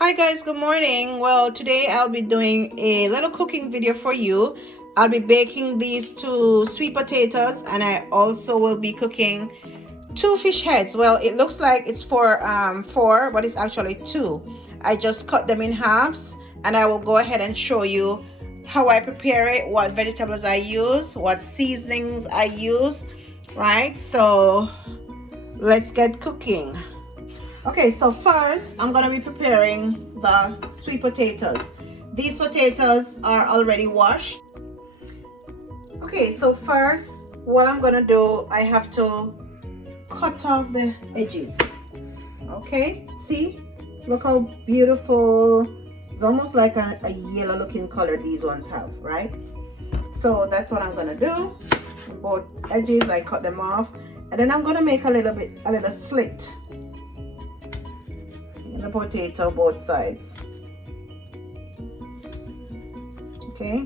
Hi guys, good morning. Well, today I'll be doing a little cooking video for you. I'll be baking these two sweet potatoes, and I also will be cooking two fish heads. Well, it looks like it's four, but it's actually two. I just cut them in halves, and I will go ahead and show you how I prepare it, what vegetables I use, what seasonings I use, right? So let's get cooking. Okay, so first I'm gonna be preparing the sweet potatoes. These potatoes are already washed. Okay, so first what I'm gonna do, I have to cut off the edges. Okay, see, look how beautiful. It's almost like a yellow looking color these ones have, right? So that's what I'm gonna do. Both edges I cut them off, and then I'm gonna make a little slit the potato both sides. Okay,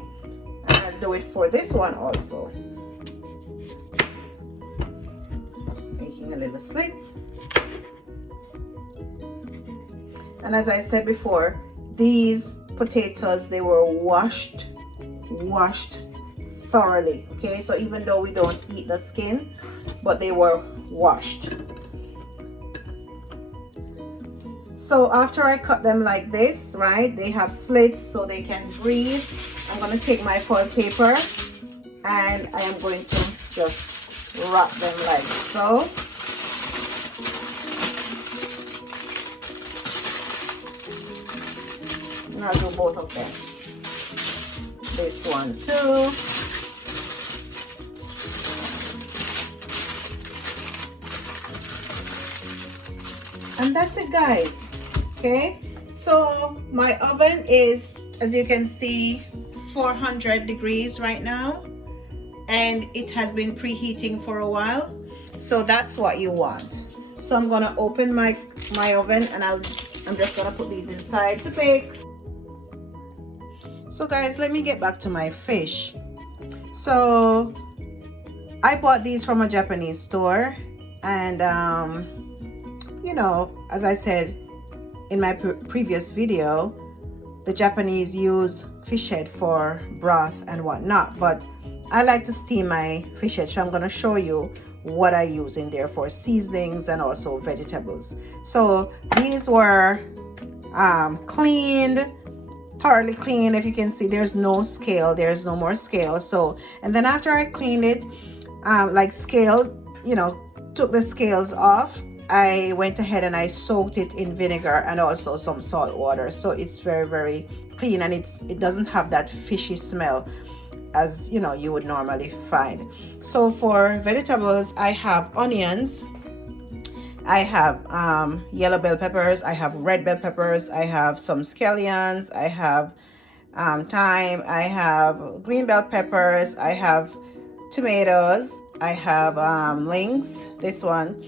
and I'll do it for this one also, making a little slit. And as I said before, these potatoes, they were washed thoroughly. Okay, so even though we don't eat the skin, but they were washed. So after I cut them like this, right, they have slits so they can breathe. I'm going to take my foil paper and I am going to just wrap them like so. And I'll do both of them. This one too. And that's it, guys. Okay, so my oven is, as you can see, 400 degrees right now, and it has been preheating for a while, so that's what you want. So I'm gonna open my oven, and I'm just gonna put these inside to bake. So guys, let me get back to my fish. So I bought these from a Japanese store, and you know, as I said in my previous video, the Japanese use fish head for broth and whatnot, but I like to steam my fish head, so I'm going to show you what I use in there for seasonings and also vegetables. So these were cleaned, thoroughly cleaned. If you can see, there's no scale, there's no more scale. So, and then after I cleaned it, like scaled, you know, took the scales off, I went ahead and I soaked it in vinegar and also some salt water, so it's very clean, and it doesn't have that fishy smell as you know you would normally find. So for vegetables, I have onions, I have yellow bell peppers, I have red bell peppers, I have some scallions, I have thyme, I have green bell peppers, I have tomatoes, I have links, this one.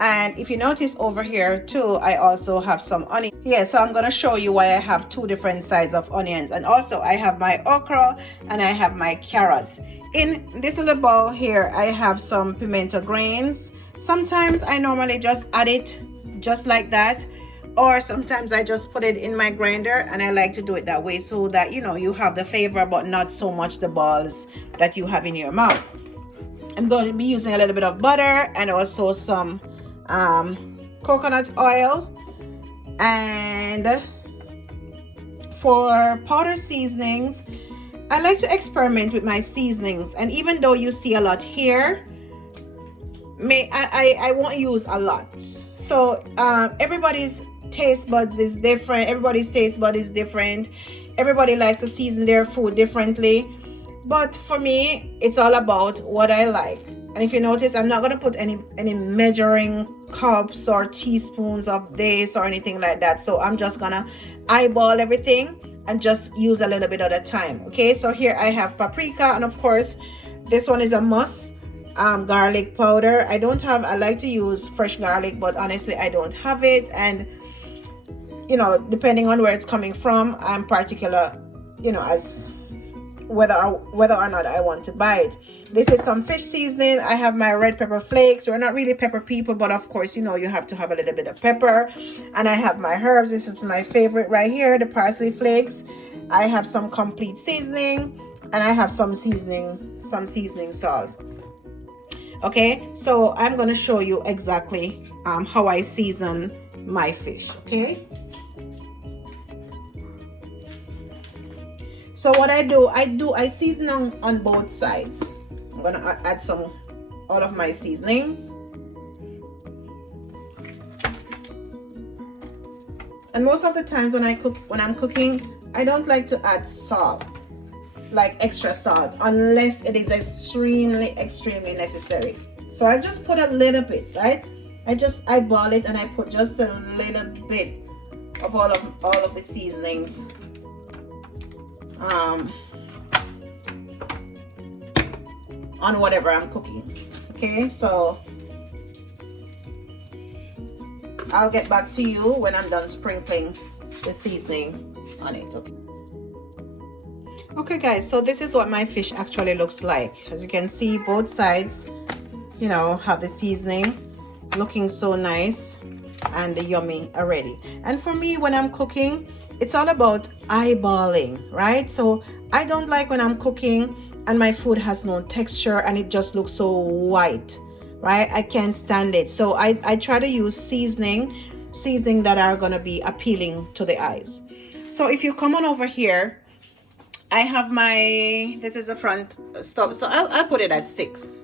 And if you notice over here too, I also have some onion. Yeah, so I'm going to show you why I have two different sizes of onions. And also I have my okra and I have my carrots. In this little bowl here, I have some pimento grains. Sometimes I normally just add it just like that, or sometimes I just put it in my grinder, and I like to do it that way so that you know you have the flavor but not so much the balls that you have in your mouth. I'm going to be using a little bit of butter and also some coconut oil. And for powder seasonings, I like to experiment with my seasonings, and even though you see a lot here, I won't use a lot. So everybody's taste buds is different, everybody likes to season their food differently, but for me it's all about what I like. And if you notice, I'm not going to put any measuring cups or teaspoons of this or anything like that. So I'm just going to eyeball everything and just use a little bit at a time. Okay, so here I have paprika, and of course this one is a must, garlic powder. I like to use fresh garlic, but honestly I don't have it, and you know, depending on where it's coming from, I'm particular, you know, as whether or not I want to buy it. This is some fish seasoning. I have my red pepper flakes. We're not really pepper people, but of course, you know, you have to have a little bit of pepper. And I have my herbs. This is my favorite right here, the parsley flakes. I have some complete seasoning, and I have some seasoning salt. Okay, so I'm going to show you exactly how I season my fish. Okay, so what I season on both sides. I'm going to add all of my seasonings. And most of the times when I'm cooking, I don't like to add salt, like extra salt, unless it is extremely necessary. So I just put a little bit, right? I eyeball it, and I put just a little bit of all of the seasonings on whatever I'm cooking. Okay, so I'll get back to you when I'm done sprinkling the seasoning on it. Okay guys, so this is what my fish actually looks like. As you can see, both sides, you know, have the seasoning looking so nice and yummy already. And for me, when I'm cooking, it's all about eyeballing, right? So I don't like when I'm cooking and my food has no texture and it just looks so white, right? I can't stand it. So I try to use seasoning that are gonna be appealing to the eyes. So if you come on over here, I have this is the front stove, so I'll put it at 6.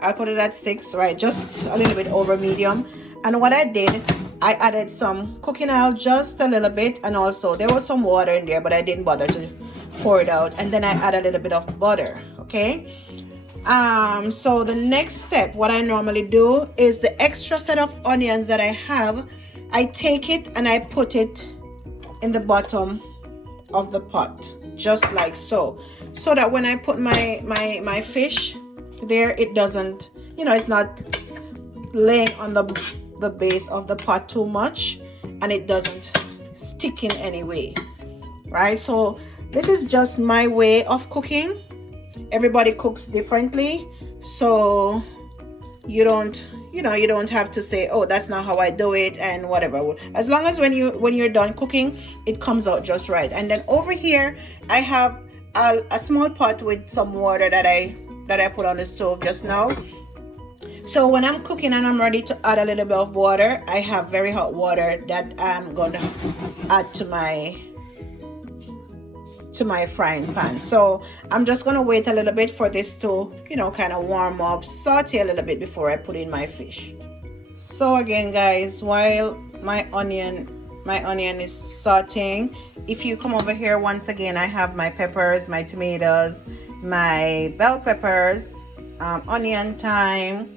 I'll put it at 6, right? Just a little bit over medium. And what I did, I added some cooking oil, just a little bit, and also there was some water in there, but I didn't bother to pour it out. And then I add a little bit of butter, okay? So the next step, what I normally do is the extra set of onions that I have, I take it and I put it in the bottom of the pot, just like so that when I put my fish there, it doesn't, you know, it's not laying on the base of the pot too much, and it doesn't stick in any way, right? So this is just my way of cooking. Everybody cooks differently, so you don't have to say, oh, that's not how I do it and whatever. As long as when you're done cooking, it comes out just right. And then over here I have a small pot with some water that I put on the stove just now. So when I'm cooking and I'm ready to add a little bit of water, I have very hot water that I'm going to add to my frying pan. So I'm just going to wait a little bit for this to, you know, kind of warm up, saute a little bit before I put in my fish. So again guys, while my onion is sauteing, if you come over here, once again, I have my peppers, my tomatoes, my bell peppers, onion, thyme,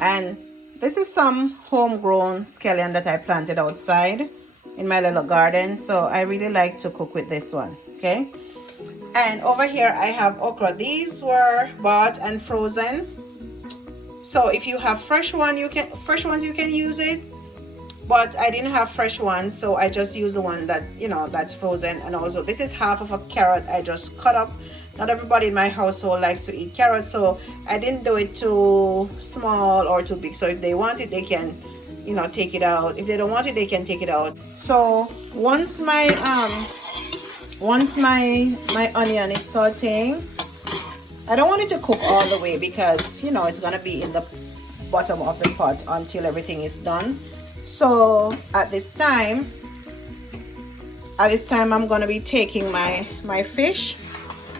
and this is some homegrown scallion that I planted outside in my little garden. So I really like to cook with this one. Okay, and over here I have okra. These were bought and frozen, so if you have fresh ones you can use it, but I didn't have fresh ones, so I just use the one that, you know, that's frozen. And also this is half of a carrot I just cut up. Not everybody in my household likes to eat carrots, so I didn't do it too small or too big. So if they want it, they can, you know, take it out. If they don't want it, they can take it out. So once my onion is sauteing, I don't want it to cook all the way because, you know, it's gonna be in the bottom of the pot until everything is done. So at this time I'm gonna be taking my fish,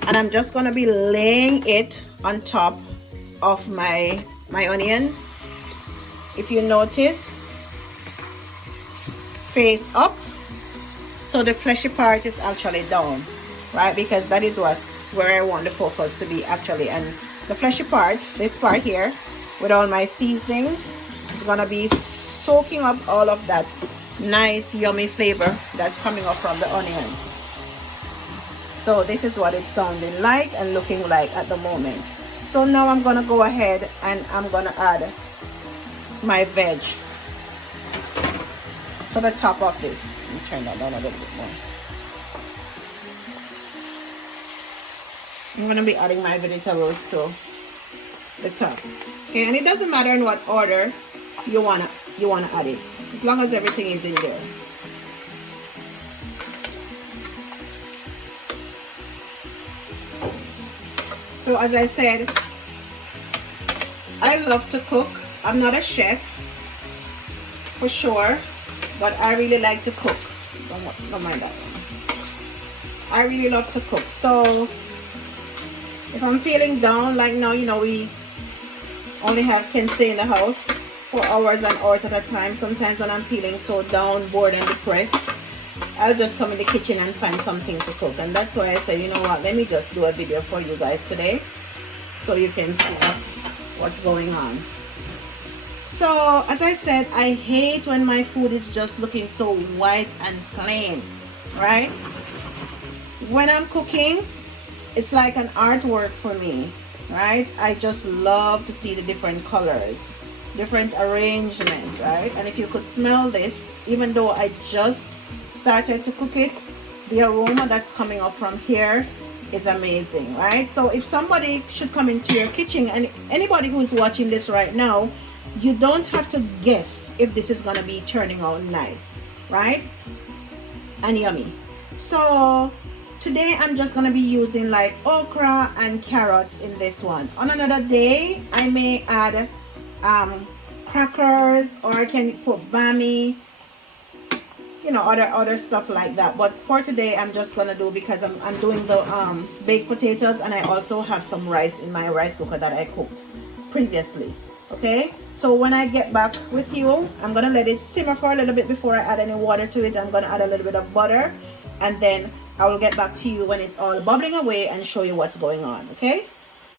and I'm just gonna be laying it on top of my onion. If you notice, face up, so the fleshy part is actually down, right? Because that is where I want the focus to be actually. And the fleshy part, this part here, with all my seasonings, is gonna be soaking up all of that nice yummy flavor that's coming up from the onions. So this is what it's sounding like and looking like at the moment. So now I'm gonna go ahead and I'm gonna add my veg to the top of this. Let me turn that down a little bit more. I'm gonna be adding my vegetables to the top. Okay, and it doesn't matter in what order you wanna add it, as long as everything is in there. So as I said, I love to cook. I'm not a chef for sure, but I really like to cook. Don't mind that one. I really love to cook. So if I'm feeling down, like now, you know, we only can stay in the house for hours and hours at a time. Sometimes when I'm feeling so down, bored and depressed, I'll just come in the kitchen and find something to cook. And that's why I said, you know what, let me just do a video for you guys today so you can see what's going on. So as I said, I hate when my food is just looking so white and plain, right? When I'm cooking, it's like an artwork for me, right? I just love to see the different colors, different arrangement, right? And if you could smell this, even though I just started to cook it, the aroma that's coming up from here is amazing, right? So if somebody should come into your kitchen, and anybody who's watching this right now, you don't have to guess if this is gonna be turning out nice, right? And yummy. So today I'm just gonna be using like okra and carrots in this one. On another day, I may add crackers, or I can put bami, you know, other stuff like that. But for today, I'm just gonna do, because I'm doing the baked potatoes, and I also have some rice in my rice cooker that I cooked previously. Okay, so when I get back with you, I'm gonna let it simmer for a little bit before I add any water to it. I'm gonna add a little bit of butter, and then I will get back to you when it's all bubbling away and show you what's going on. Okay,